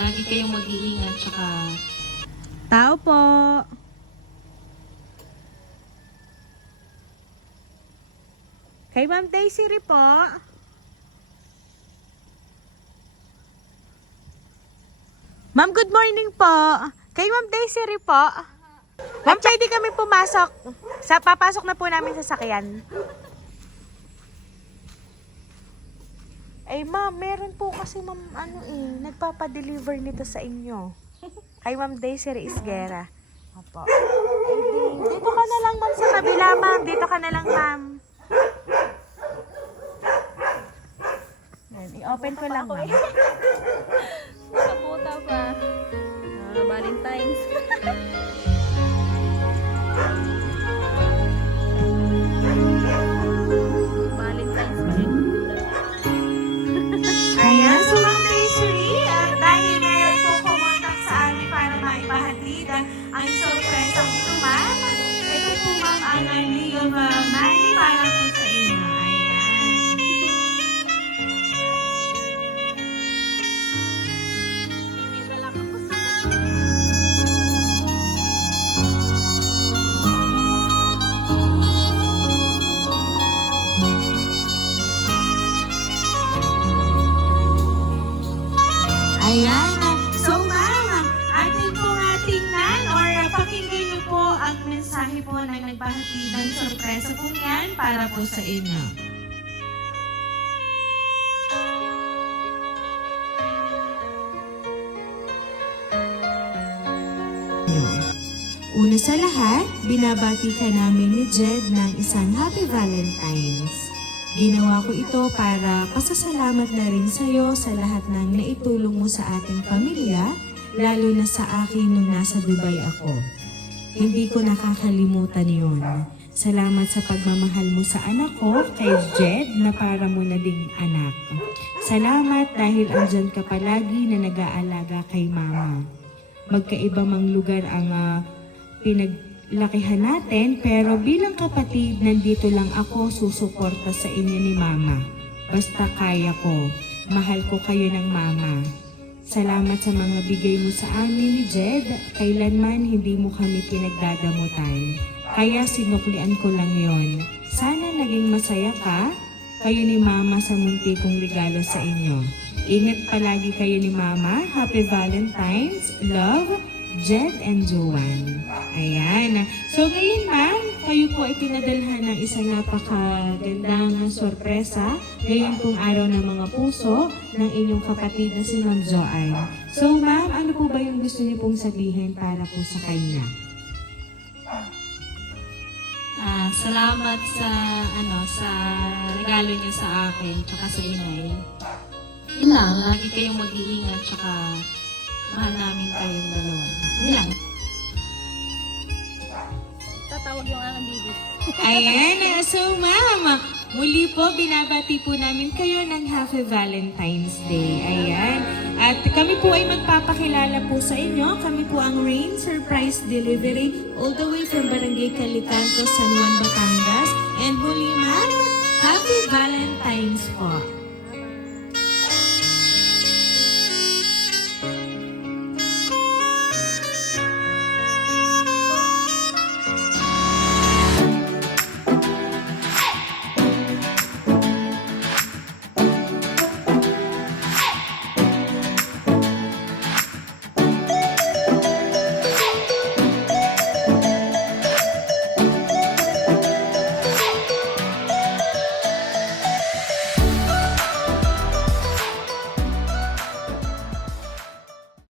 lagi kayong mag-iingat, tsaka... Tao po. Kay Ma'am Daisy rin po. Ma'am, good morning po. Kay Ma'am Daisy rin po. Ma'am, pwede kami pumasok. Papasok na po namin sa sakyan. Eh, ma'am, meron po kasi ma'am, nagpapadeliver nito sa inyo. Kay Ma'am Daisy Isguera. Opo. Dito ka na lang, ma'am, sa kabila, ma'am. Dito ka na lang, ma'am. Yan, i-open ko lang, ma'am. Kaputa pa. Valentine's. Valentine's pa rin. Ayan, so Ma'am Daisy, dahil meron po kumontak sa amin para maipahatid ang sorpresang ito, ma'am. Ito po, ma'am, ang legal money para po sa inyo. Ayan. Ayan. So, ma'am, atin po tingnan or pakinggan niyo po ang mensahe po ng nagpahatid ng sorpresa po yan para po sa inyo. Una sa lahat, binabati ka namin ni Jed ng isang Happy Valentine's. Ginawa ko ito para pasasalamat na rin sa'yo sa lahat ng naitulong mo sa ating pamilya, lalo na sa akin nung nasa Dubai ako. Hindi ko nakakalimutan yun. Salamat sa pagmamahal mo sa anak ko, kay Jed, na para mo na ding anak. Salamat dahil andyan ka palagi na nag-aalaga kay Mama. Magkaiba mang lugar ang pinaglakihan natin, pero bilang kapatid, nandito lang ako susuporta sa inyo ni Mama. Basta kaya ko. Mahal ko kayo ng Mama. Salamat sa mga bigay mo sa amin ni Jed. Kailanman hindi mo kami pinagdadamutan. Kaya sinuklian ko lang yon. Sana naging masaya ka, kayo ni Mama sa munti kong regalo sa inyo. Ingat palagi kayo ni Mama. Happy Valentine's. Love, Jed and Joanne. Ayan. So ngayon, ma'am, kayo po ay pinadalhan ng isang napakagandang sorpresa ngayon pong araw ng mga puso ng inyong kapatid na si Ma'am Joanne. So ma'am, ano po ba yung gusto niyo pong sabihin para po sa kanya? Salamat sa regalo niyo sa akin, tsaka sa inay. Yun lang, lagi kayong mag-iingat, tsaka mahal namin kayong dalawa. Yun lang. Tatawag yung aking baby. Ayan. So ma'am, muli po binabati po namin kayo ng Happy Valentine's Day. Ayan. At kami po ay magpapakilala po sa inyo. Kami po ang Rain Surprise Delivery all the way from Barangay Calicanto, San Juan, Batangas. And muli ma'am, Happy Valentine's po.